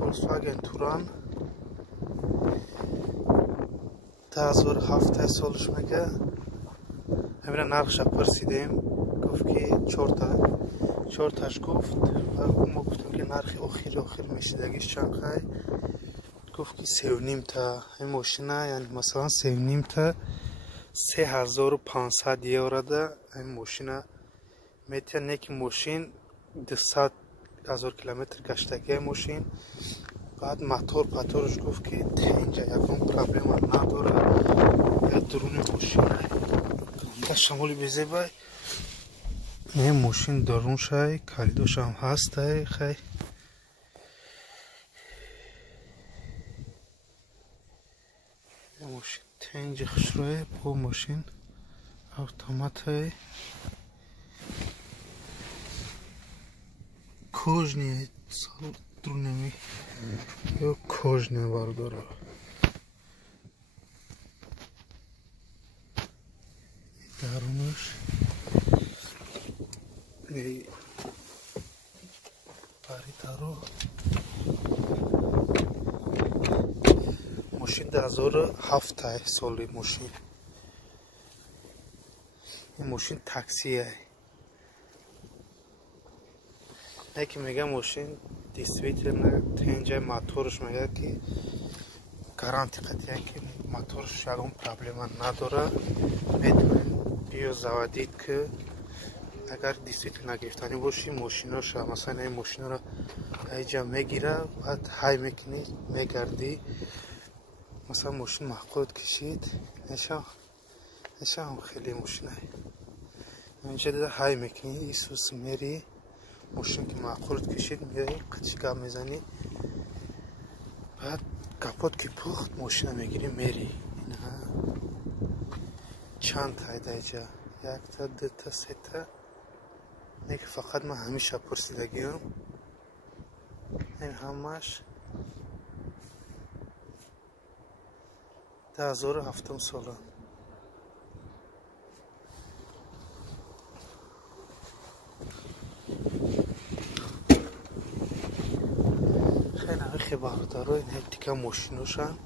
Volkswagen Touran 2007 سالش میگه. همین نرخش پرسیدیم، گفت که 4 تاش گفت و ما گفتیم که نرخ آخر میشه دگیش چند خیلی. گفت که 3.5 تا این ماشینه، یعنی مثلا 3.5 تا 3500 یورو ده این ماشینه میتونه که ماشین 200,000 کیلومتر گشتگی ماشین. بعد موتورش گفت که اینجا یکم پرابلم نداره، یا درون ماشینه تا شمالی بیزه بای این ماشین درون شای کلیدوش هم هست. خیلی ماشین تنج خشروه با ماشین اتومات های کوژنی سال درونمی یا کوژنی بارداره. درونش باری دارو ماشین 2007 سالی ماشین. این ماشین تاکسیه. یکی میگه ماشین دیسویتر نه تنجای موتورش میگه که گارانتی قطعیه که موتورش یکم پرابلم نداره. میتونین بیو زودید که اگر دیسویتر نگرفتنی باشی ماشیناش مثلا این ماشین را اینجا میگیره، بعد های میکنی میگردی مثلا ماشین محقود کشید نشا هم خیلی ماشینه اینجا دیده های میکنی ایسوس میری ماشین که محقود کشید میگه قچگاه میزنی، بعد کپوت که پخت ماشین میگیری میری. این چند تا اینجا 1 تا 2 تا 3 تا نیک فقط من همیشه پرسیدگیم این همش 2007 ساله. خیلی باردارو این تیکه ماشینوشن